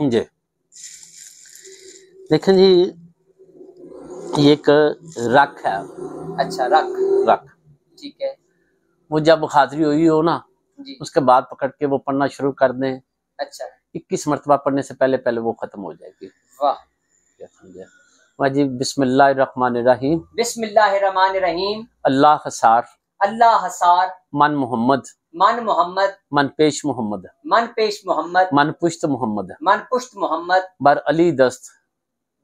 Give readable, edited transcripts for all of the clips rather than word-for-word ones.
جی دیکھیں جی، یہ ایک رکھ ہے. اچھا رکھ، ٹھیک ہے. وہ جب حاضری ہوئی ہو نا جی اس کے بعد پکڑ کے وہ پڑھنا شروع کر دیں. اچھا 21 مرتبہ پڑھنے سے پہلے وہ ختم ہو جائے گی. واہ. واہ جی. بسم اللہ الرحمن الرحیم. بسم اللہ الرحمن الرحیم. اللہ حسار اللہ حسار من محمد من محمد من پیش محمد من پیش محمد من پشت محمد من پشت محمد بر علی دست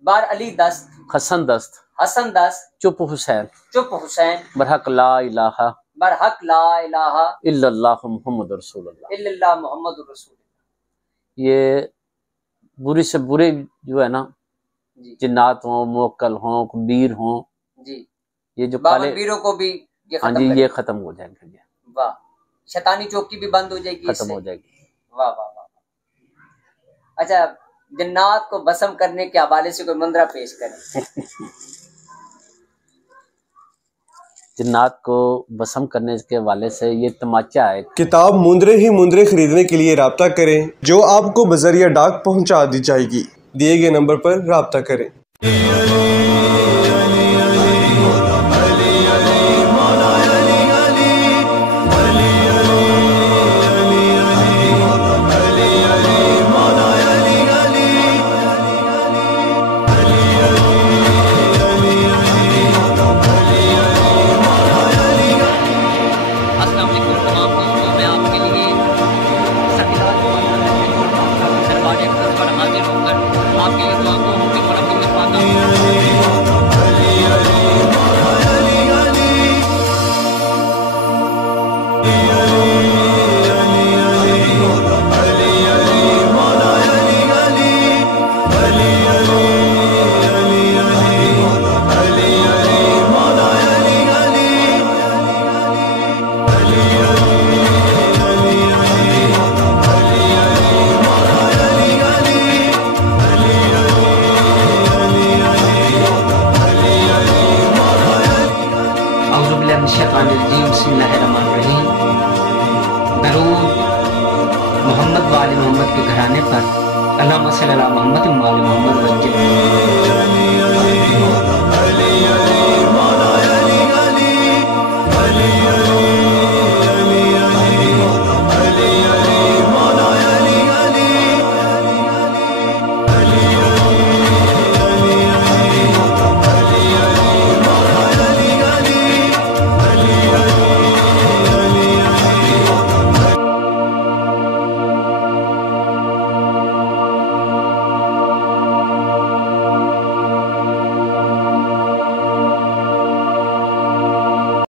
بار علی دست حسن دست حسن دست چپ حسین چپ حسین برحق لا الہ برحق لا الہ الا اللہ محمد رسول اللہ. الا اللہ محمد رسول اللہ. یہ برے سے برے جو ہے نا جی جنات ہوں، موکل ہوں، کبیر ہوں، جی یہ جو بابا کالے، بیروں کو بھی یہ ہاں ختم جی کرے. یہ ختم ہو جائیں گے. واہ. شیطانی چوکی بھی بند ہو جائے گی اس ختم سے. ہو جائے گی. واہ واہ واہ. اچھا جنات کو بسم کرنے کے حوالے سے کوئی منظرہ پیش کریں. جنات کو بسم کرنے کے حوالے سے یہ تماچا ہے. کتاب مندرے ہی مندرے خریدنے کے لیے رابطہ کریں جو آپ کو بذریعہ ڈاک پہنچا دی جائے گی. دیے گئے نمبر پر رابطہ کریں. بسم اللہ الرحمن الرحیم. درود محمد و آل محمد کے گھرانے پر. اللہم صلی علی محمد و آل محمد وسلم.